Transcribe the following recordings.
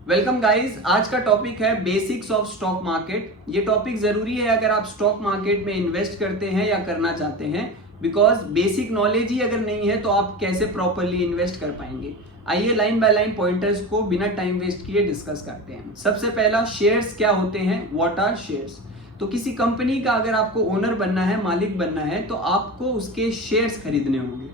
Welcome guys. आज का topic है बेसिक्स ऑफ स्टॉक मार्केट। ये टॉपिक जरूरी है अगर आप स्टॉक मार्केट में इन्वेस्ट करते हैं या करना चाहते हैं, बिकॉज बेसिक नॉलेज ही अगर नहीं है तो आप कैसे प्रॉपरली इन्वेस्ट कर पाएंगे। आइए लाइन बाय लाइन पॉइंटर्स को बिना टाइम वेस्ट किए डिस्कस करते हैं। सबसे पहला, शेयर्स क्या होते हैं, व्हाट आर शेयर्स। तो किसी कंपनी का अगर आपको ओनर बनना है, मालिक बनना है, तो आपको उसके शेयर्स खरीदने होंगे।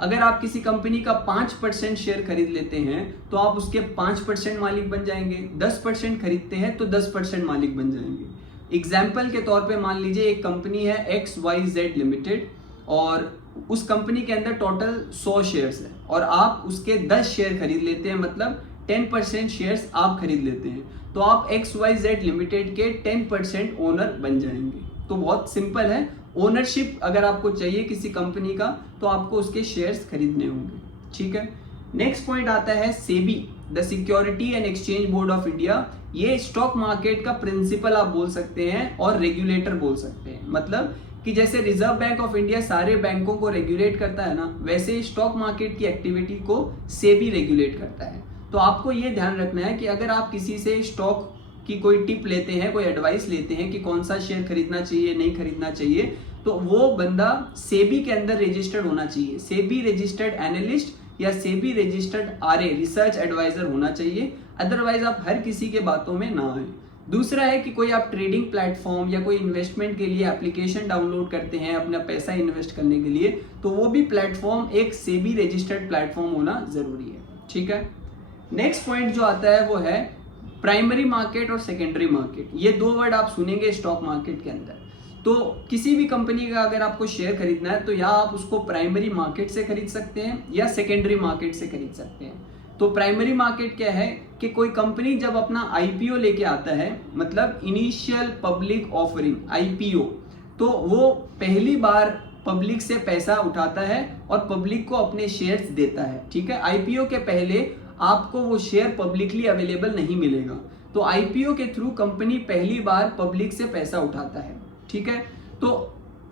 अगर आप किसी कंपनी का 5% शेयर खरीद लेते हैं तो आप उसके 5% मालिक बन जाएंगे। 10% खरीदते हैं तो 10% मालिक बन जाएंगे। एग्जाम्पल के तौर पे मान लीजिए एक कंपनी है XYZ लिमिटेड और उस कंपनी के अंदर टोटल 100 शेयर्स है और आप उसके 10 शेयर खरीद लेते हैं, मतलब 10% शेयर्स आप खरीद लेते हैं, तो आप XYZ लिमिटेड के 10% ओनर बन जाएंगे। तो बहुत सिंपल है। ओनरशिप अगर आपको चाहिए किसी कंपनी का तो आपको उसके शेयर्स खरीदने होंगे। ठीक है। नेक्स्ट पॉइंट आता है SEBI, the security and exchange board of India. ये स्टॉक मार्केट का प्रिंसिपल आप बोल सकते हैं और रेगुलेटर बोल सकते हैं। मतलब कि जैसे रिजर्व बैंक ऑफ इंडिया सारे बैंकों को रेगुलेट करता है ना, वैसे स्टॉक मार्केट की एक्टिविटी को सेबी रेगुलेट करता है। तो आपको ये ध्यान रखना है कि अगर आप किसी से स्टॉक की कोई टिप लेते हैं, कोई एडवाइस लेते हैं कि कौन सा शेयर खरीदना चाहिए, नहीं खरीदना चाहिए, तो वो बंदा सेबी के अंदर रजिस्टर्ड होना चाहिए। सेबी रजिस्टर्ड एनालिस्ट या SEBI registered RA research adviser होना चाहिए। अदरवाइज आप हर किसी के बातों में ना आए। दूसरा है कि कोई आप ट्रेडिंग प्लेटफॉर्म या कोई इन्वेस्टमेंट के लिए एप्लीकेशन डाउनलोड करते हैं अपना पैसा इन्वेस्ट करने के लिए, तो वो भी प्लेटफॉर्म एक सेबी रजिस्टर्ड प्लेटफॉर्म होना जरूरी है। ठीक है। नेक्स्ट पॉइंट जो आता है वो है प्राइमरी मार्केट और सेकेंडरी मार्केट। ये दो वर्ड आप सुनेंगे स्टॉक मार्केट के अंदर। तो किसी भी कंपनी का अगर आपको शेयर खरीदना है तो या आप उसको प्राइमरी मार्केट से खरीद सकते हैं या सेकेंडरी मार्केट से खरीद सकते हैं। तो प्राइमरी मार्केट क्या है कि कोई कंपनी जब अपना आईपीओ लेके आता है, मतलब इनिशियल पब्लिक ऑफरिंग, आईपीओ, तो वो पहली बार पब्लिक से पैसा उठाता है और पब्लिक को अपने शेयर्स देता है। ठीक है। आईपीओ के पहले आपको वो शेयर पब्लिकली अवेलेबल नहीं मिलेगा, तो आईपीओ के थ्रू कंपनी पहली बार पब्लिक से पैसा उठाता है। ठीक है। तो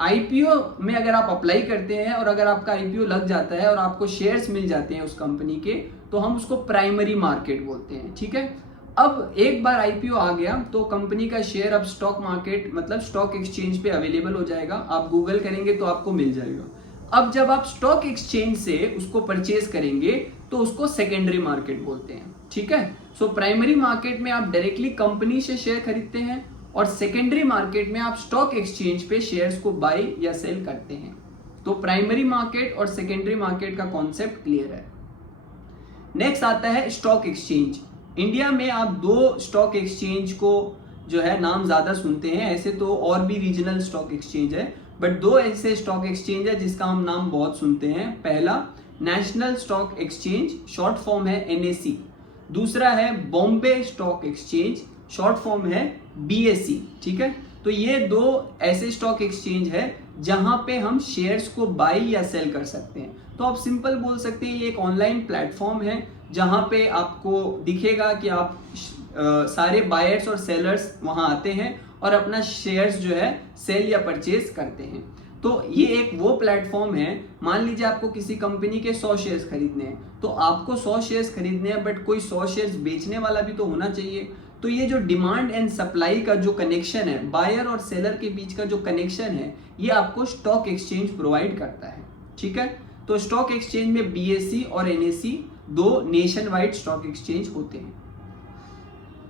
आईपीओ में अगर आप अप्लाई करते हैं और अगर आपका आईपीओ लग जाता है और आपको शेयर्स मिल जाते हैं उस कंपनी के, तो हम उसको प्राइमरी मार्केट बोलते हैं। ठीक है। अब एक बार आईपीओ आ गया तो कंपनी का शेयर अब स्टॉक मार्केट मतलब स्टॉक एक्सचेंज पे अवेलेबल हो जाएगा। आप गूगल करेंगे तो आपको मिल जाएगा। अब जब आप स्टॉक एक्सचेंज से उसको परचेज करेंगे तो उसको सेकेंडरी मार्केट बोलते हैं। ठीक है। सो प्राइमरी मार्केट में आप डायरेक्टली कंपनी से शेयर खरीदते हैं और सेकेंडरी मार्केट में आप स्टॉक एक्सचेंज पे शेयर्स को बाय या सेल करते हैं। तो प्राइमरी मार्केट और सेकेंडरी मार्केट का कॉन्सेप्ट क्लियर है। नेक्स्ट आता है स्टॉक एक्सचेंज। इंडिया में आप दो स्टॉक एक्सचेंज को जो है नाम ज्यादा सुनते हैं, ऐसे तो और भी रीजनल स्टॉक एक्सचेंज है, बट दो ऐसे स्टॉक एक्सचेंज है जिसका हम नाम बहुत सुनते हैं। पहला national stock exchange, short form है NSE। दूसरा है Bombay stock exchange, short form है BSE। ठीक है। तो ये दो ऐसे स्टॉक एक्सचेंज है जहां पे हम शेयर्स को बाय या सेल कर सकते हैं। तो आप सिंपल बोल सकते हैं ये एक ऑनलाइन प्लेटफॉर्म है जहां पे आपको दिखेगा कि आप सारे बायर्स और सेलर्स वहां आते हैं और अपना शेयर्स जो है सेल या परचेज करते हैं। तो ये एक वो प्लेटफॉर्म है, मान लीजिए आपको किसी कंपनी के 100 शेयर्स खरीदने हैं, तो आपको 100 शेयर्स खरीदने हैं, बट कोई 100 शेयर्स बेचने वाला भी तो होना चाहिए। तो ये जो डिमांड एंड सप्लाई का जो कनेक्शन है, बायर और सेलर के बीच का जो कनेक्शन है, ये आपको स्टॉक एक्सचेंज प्रोवाइड करता है। ठीक है। तो स्टॉक एक्सचेंज में BSE और NSE दो नेशन वाइड स्टॉक एक्सचेंज होते हैं।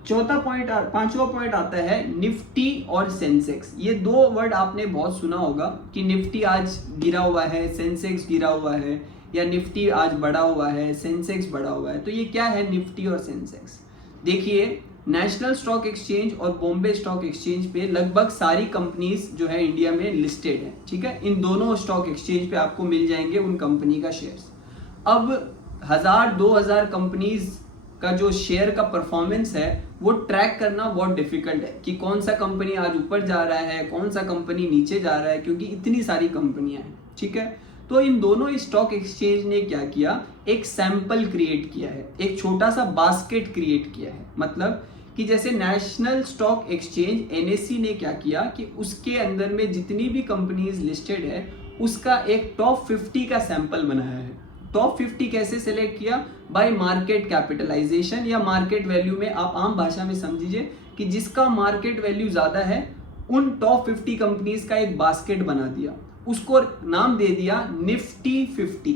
पांचवा पॉइंट आता है निफ्टी और सेंसेक्स। ये दो वर्ड आपने बहुत सुना होगा कि निफ्टी आज गिरा हुआ है, सेंसेक्स गिरा हुआ है, या निफ्टी आज बढ़ा हुआ है, सेंसेक्स बढ़ा हुआ है। तो ये क्या है निफ्टी और सेंसेक्स? देखिए, नेशनल स्टॉक एक्सचेंज और बॉम्बे स्टॉक एक्सचेंज पे लगभग सारी कंपनीज जो है इंडिया में लिस्टेड है। ठीक है। इन दोनों स्टॉक एक्सचेंज पे आपको मिल जाएंगे उन कंपनी का शेयर्स। अब 1000-2000 कंपनीज का जो शेयर का परफॉर्मेंस है वो ट्रैक करना बहुत डिफिकल्ट है कि कौन सा कंपनी आज ऊपर जा रहा है, कौन सा कंपनी नीचे जा रहा है, क्योंकि इतनी सारी कंपनियां हैं। ठीक है। तो इन दोनों स्टॉक एक्सचेंज ने क्या किया, एक सैंपल क्रिएट किया है, एक छोटा सा बास्केट क्रिएट किया है। मतलब कि जैसे नेशनल स्टॉक एक्सचेंज NSE ने क्या किया कि उसके अंदर में जितनी भी कंपनीज लिस्टेड है उसका एक टॉप 50 का सैंपल बनाया है। टॉप 50 कैसे सेलेक्ट किया? बाय मार्केट कैपिटलाइजेशन या मार्केट वैल्यू में, आप आम भाषा में समझिए कि जिसका मार्केट वैल्यू ज्यादा है उन टॉप 50 कंपनीज का एक बास्केट बना दिया, उसको नाम दे दिया निफ्टी 50,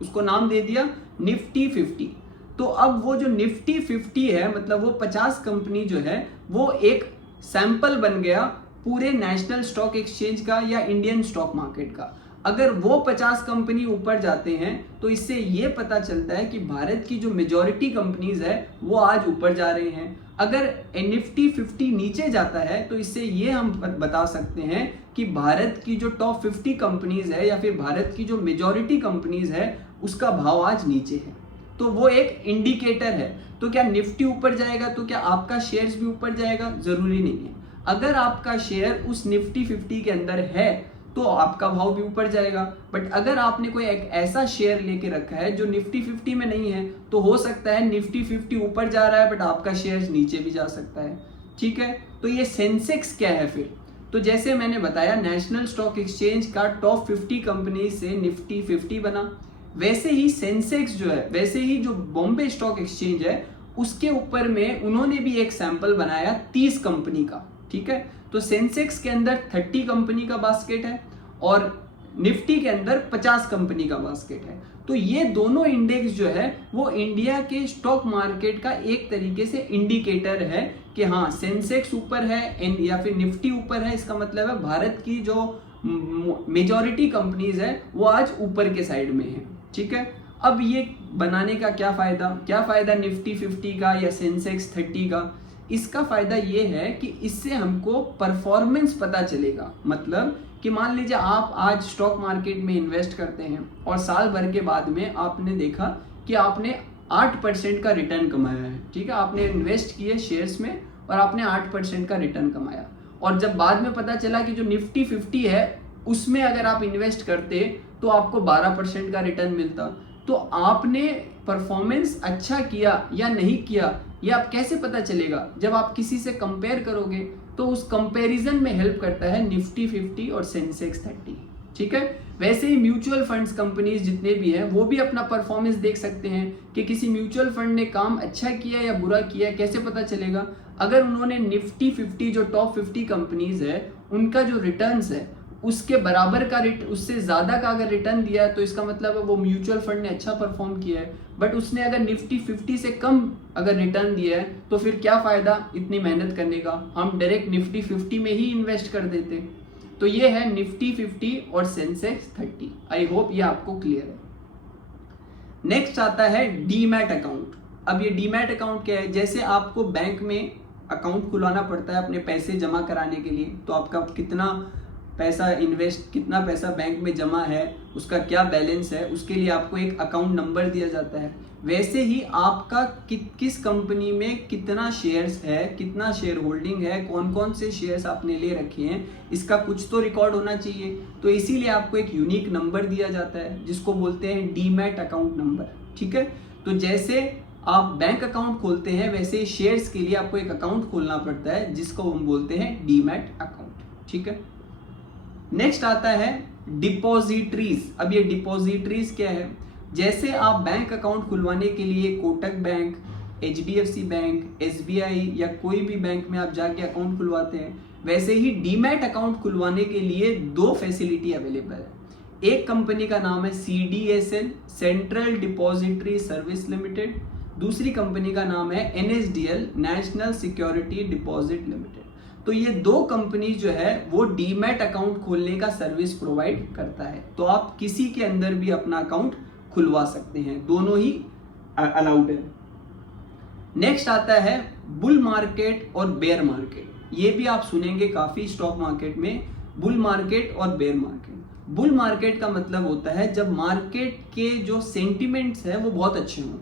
उसको नाम दे दिया निफ्टी 50। तो अब वो जो निफ्टी 50 है, मतलब वो 50 कंपनी जो है वो एक सैंपल बन गया पूरे नेशनल स्टॉक एक्सचेंज का या इंडियन स्टॉक मार्केट का। अगर वो 50 कंपनी ऊपर जाते हैं तो इससे ये पता चलता है कि भारत की जो मेजॉरिटी कंपनीज है वो आज ऊपर जा रहे हैं। अगर निफ्टी 50 नीचे जाता है तो इससे ये हम बता सकते हैं कि भारत की जो टॉप 50 कंपनीज है या फिर भारत की जो मेजॉरिटी कंपनीज है उसका भाव आज नीचे है। तो वो एक इंडिकेटर है। तो क्या निफ्टी ऊपर जाएगा तो क्या आपका शेयर्स भी ऊपर जाएगा? जरूरी नहीं है। अगर आपका शेयर उस निफ्टी 50 के अंदर है तो आपका भाव भी ऊपर जाएगा। बट अगर आपने कोई एक ऐसा शेयर लेके रखा है जो निफ्टी 50 में नहीं है तो हो सकता है निफ्टी 50 ऊपर जा रहा है बट आपका शेयर नीचे भी जा सकता है। ठीक है, तो ये सेंसेक्स क्या है फिर? तो जैसे मैंने बताया नेशनल स्टॉक एक्सचेंज का टॉप 50 कंपनी से निफ्टी 50 बना, वैसे ही सेंसेक्स जो है, वैसे ही जो बॉम्बे स्टॉक एक्सचेंज है उसके ऊपर में उन्होंने भी एक सैंपल बनाया 30 कंपनी का। ठीक है, तो सेंसेक्स के अंदर 30 कंपनी का बास्केट है और निफ्टी के अंदर 50 कंपनी का बास्केट है। तो ये दोनों इंडेक्स जो है वो इंडिया के स्टॉक मार्केट का एक तरीके से इंडिकेटर है कि हाँ सेंसेक्स ऊपर है या फिर निफ्टी ऊपर है। इसका मतलब है भारत की जो मेजॉरिटी कंपनीज है वो आज ऊपर के साइड में है। ठीक है, अब ये बनाने का क्या फायदा निफ्टी 50 का या सेंसेक्स 30 का? इसका फायदा ये है कि इससे हमको परफॉर्मेंस पता चलेगा। मतलब कि मान लीजिए आप आज स्टॉक मार्केट में इन्वेस्ट करते हैं और साल भर के बाद में आपने देखा कि आपने 8% का रिटर्न कमाया है। ठीक है, आपने इन्वेस्ट किए शेयर्स में और आपने 8% का रिटर्न कमाया, और जब बाद में पता चला कि जो निफ्टी 50 है उसमें अगर आप इन्वेस्ट करते तो आपको 12% का रिटर्न मिलता। तो आपने परफॉर्मेंस अच्छा किया या नहीं किया ये आप कैसे पता चलेगा? जब आप किसी से कंपेयर करोगे तो उस कंपैरिजन में हेल्प करता है निफ्टी 50 और सेंसेक्स 30। ठीक है, वैसे ही म्यूचुअल फंड्स कंपनीज जितने भी हैं वो भी अपना परफॉर्मेंस देख सकते हैं कि किसी म्यूचुअल फंड ने काम अच्छा किया या बुरा किया। कैसे पता चलेगा? अगर उन्होंने निफ्टी 50 जो टॉप 50 कंपनीज है उनका जो रिटर्न्स है उसके बराबर का उससे ज्यादा का अगर रिटर्न दिया है तो इसका मतलब है वो म्यूचुअल फंड ने अच्छा परफॉर्म किया है। बट उसने अगर निफ्टी 50 से कम अगर रिटर्न दिया है तो फिर क्या फायदा इतनी मेहनत करने का? हम डायरेक्ट निफ्टी 50 में ही इन्वेस्ट कर देते। तो ये है निफ्टी 50 और सेंसेक्स 30। आई होप ये आपको क्लियर है। नेक्स्ट आता है डीमैट अकाउंट। अब ये डीमैट अकाउंट क्या है? जैसे आपको बैंक में अकाउंट खुलवाना पड़ता है अपने पैसे जमा कराने के लिए, तो आपका कितना पैसा बैंक में जमा है, उसका क्या बैलेंस है, उसके लिए आपको एक अकाउंट नंबर दिया जाता है। वैसे ही आपका किस कंपनी में कितना शेयर्स है, कितना शेयर होल्डिंग है, कौन कौन से शेयर्स आपने ले रखे हैं, इसका कुछ तो रिकॉर्ड होना चाहिए। तो इसीलिए आपको एक यूनिक नंबर दिया जाता है जिसको बोलते हैं डीमैट अकाउंट नंबर। ठीक है, तो जैसे आप बैंक अकाउंट खोलते हैं वैसे ही शेयर्स के लिए आपको एक अकाउंट खोलना पड़ता है जिसको हम बोलते हैं डीमैट अकाउंट। ठीक है, नेक्स्ट आता है डिपॉजिटरीज। अब ये डिपॉजिटरीज क्या है? जैसे आप बैंक अकाउंट खुलवाने के लिए Kotak bank, HDFC bank, SBI या कोई भी बैंक में आप जाके अकाउंट खुलवाते हैं, वैसे ही डीमैट अकाउंट खुलवाने के लिए 2 फैसिलिटी अवेलेबल है। एक कंपनी का नाम है CDSL, central depository service limited. दूसरी कंपनी का नाम है NSDL, national security deposit limited. तो ये 2 कंपनी जो है वो डीमैट अकाउंट खोलने का सर्विस प्रोवाइड करता है। तो आप किसी के अंदर भी अपना अकाउंट खुलवा सकते हैं, दोनों ही अलाउड है। नेक्स्ट आता है बुल मार्केट और बेयर मार्केट। ये भी आप सुनेंगे काफी स्टॉक मार्केट में, बुल मार्केट और बेयर मार्केट। बुल मार्केट का मतलब होता है जब मार्केट के जो सेंटिमेंट्स है वो बहुत अच्छे हों,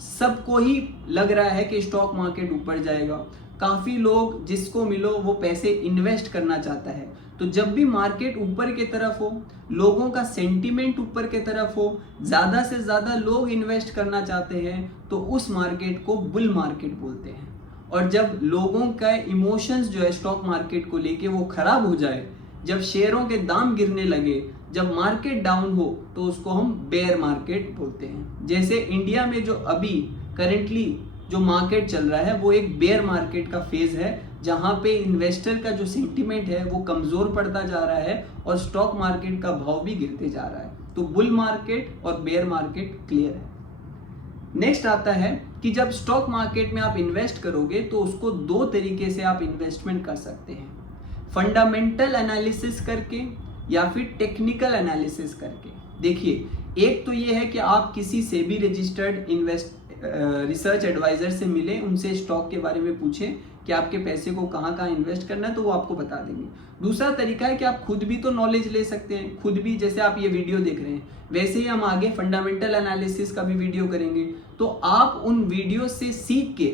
सबको ही लग रहा है कि स्टॉक मार्केट ऊपर जाएगा, काफी लोग जिसको मिलो वो पैसे इन्वेस्ट करना चाहता है। तो जब भी मार्केट ऊपर की तरफ हो, लोगों का सेंटीमेंट ऊपर की तरफ हो, ज्यादा से ज्यादा लोग इन्वेस्ट करना चाहते हैं, तो उस मार्केट को बुल मार्केट बोलते हैं। और जब लोगों का इमोशंस जो है स्टॉक मार्केट को लेके वो खराब हो जाए, जब शेयरों के दाम गिरने लगे, जब मार्केट डाउन हो तो उसको हम बेयर मार्केट बोलते हैं। जैसे इंडिया में जो अभी करेंटली जो मार्केट चल रहा है वो एक बेयर मार्केट का फेज है, जहां पे इन्वेस्टर का जो सेंटिमेंट है वो कमजोर पड़ता जा रहा है और स्टॉक मार्केट का भाव भी गिरते जा रहा है। तो बुल मार्केट और बेयर मार्केट क्लियर है। नेक्स्ट आता है कि जब स्टॉक मार्केट में आप इन्वेस्ट करोगे तो उसको दो तरीके से आप इन्वेस्टमेंट कर सकते हैं, फंडामेंटल एनालिसिस करके या फिर टेक्निकल एनालिसिस करके। देखिए, एक तो ये है कि आप किसी सेबी रजिस्टर्ड रिसर्च एडवाइजर से मिले, उनसे स्टॉक के बारे में पूछें कि आपके पैसे को कहाँ कहाँ इन्वेस्ट करना है, तो वो आपको बता देंगे। दूसरा तरीका है कि आप खुद भी तो नॉलेज ले सकते हैं, खुद भी, जैसे आप ये वीडियो देख रहे हैं वैसे ही हम आगे फंडामेंटल एनालिसिस का भी वीडियो करेंगे। तो आप उन वीडियो से सीख के,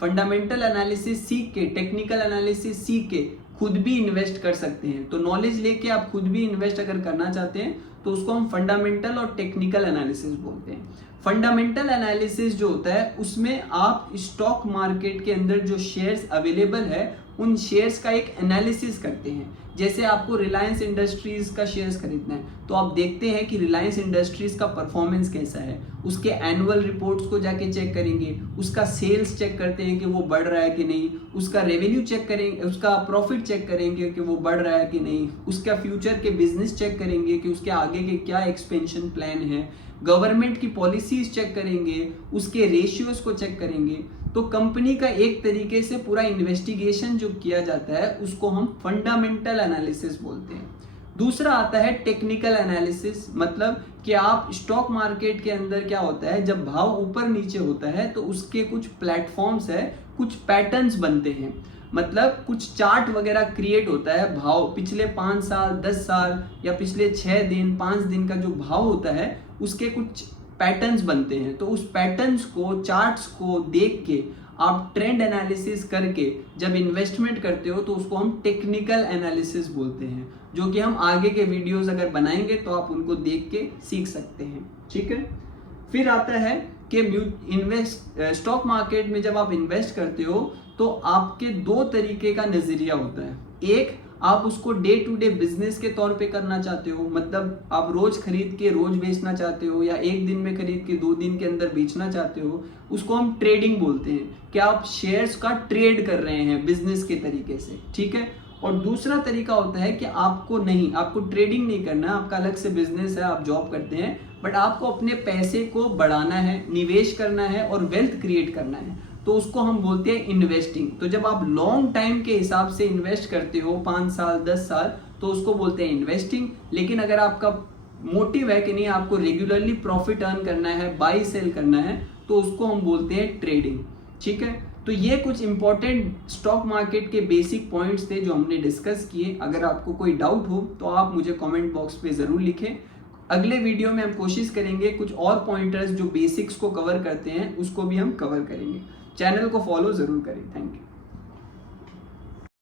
फंडामेंटल एनालिसिस सीख के, टेक्निकल एनालिसिस सीख के खुद भी इन्वेस्ट कर सकते हैं। तो नॉलेज लेके आप खुद भी इन्वेस्ट अगर करना चाहते हैं तो उसको हम फंडामेंटल और टेक्निकल एनालिसिस बोलते हैं। फंडामेंटल एनालिसिस जो होता है उसमें आप स्टॉक मार्केट के अंदर जो शेयर्स अवेलेबल है उन शेयर्स का एक एनालिसिस करते हैं। जैसे आपको रिलायंस इंडस्ट्रीज का शेयर्स खरीदना है तो आप देखते हैं कि रिलायंस इंडस्ट्रीज का परफॉर्मेंस कैसा है, उसके एनुअल रिपोर्ट्स को जाके चेक करेंगे, उसका सेल्स चेक करते हैं कि वो बढ़ रहा है कि नहीं, उसका रेवेन्यू चेक करेंगे, उसका प्रॉफिट चेक करेंगे कि वो बढ़ रहा है कि नहीं, उसका फ्यूचर के बिजनेस चेक करेंगे कि उसके आगे के क्या एक्सपेंशन प्लान है, गवर्नमेंट की पॉलिसीज चेक करेंगे, उसके रेशियोज को चेक करेंगे। तो कंपनी का एक तरीके से पूरा इन्वेस्टिगेशन जो किया जाता है उसको हम फंडामेंटल एनालिसिस बोलते हैं। दूसरा आता है टेक्निकल एनालिसिस, मतलब कि आप स्टॉक मार्केट के अंदर क्या होता है, जब भाव ऊपर नीचे होता है तो उसके कुछ प्लेटफॉर्म्स है, कुछ पैटर्न्स बनते हैं, मतलब कुछ चार्ट वगैरह क्रिएट होता है। भाव पिछले 5 साल 10 साल या पिछले 6 दिन 5 दिन का जो भाव होता है उसके कुछ पैटर्न्स बनते हैं। तो उस पैटर्न्स को, चार्ट्स को देख के आप ट्रेंड एनालिसिस करके जब इन्वेस्टमेंट करते हो तो उसको हम टेक्निकल एनालिसिस बोलते हैं, जो कि हम आगे के वीडियोस अगर बनाएंगे तो आप उनको देख के सीख सकते हैं। ठीक है। फिर आता है कि स्टॉक मार्केट में जब आप इन्वेस्ट करते हो तो आपके दो तरीके का नजरिया होता है। एक, आप उसको डे टू डे बिजनेस के तौर पे करना चाहते हो, मतलब आप रोज खरीद के रोज बेचना चाहते हो या एक दिन में खरीद के 2 दिन के अंदर बेचना चाहते हो, उसको हम ट्रेडिंग बोलते हैं कि आप शेयर्स का ट्रेड कर रहे हैं बिजनेस के तरीके से। ठीक है। और दूसरा तरीका होता है कि आपको ट्रेडिंग नहीं करना, आपका अलग से बिजनेस है, आप जॉब करते हैं, बट आपको अपने पैसे को बढ़ाना है, निवेश करना है और वेल्थ क्रिएट करना है, तो उसको हम बोलते हैं इन्वेस्टिंग। तो जब आप लॉन्ग टाइम के हिसाब से इन्वेस्ट करते हो 5 साल 10 साल तो उसको बोलते हैं इन्वेस्टिंग। लेकिन अगर आपका मोटिव है कि नहीं, आपको रेगुलरली प्रॉफिट अर्न करना है, बाई सेल करना है, तो उसको हम बोलते हैं ट्रेडिंग। ठीक है। तो ये कुछ इंपॉर्टेंट स्टॉक मार्केट के बेसिक पॉइंट्स थे जो हमने डिस्कस किए। अगर आपको कोई डाउट हो तो आप मुझे कमेंट बॉक्स पे ज़रूर लिखें। अगले वीडियो में हम कोशिश करेंगे कुछ और पॉइंटर्स जो बेसिक्स को कवर करते हैं उसको भी हम कवर करेंगे। चैनल को फॉलो ज़रूर करें। Thank you.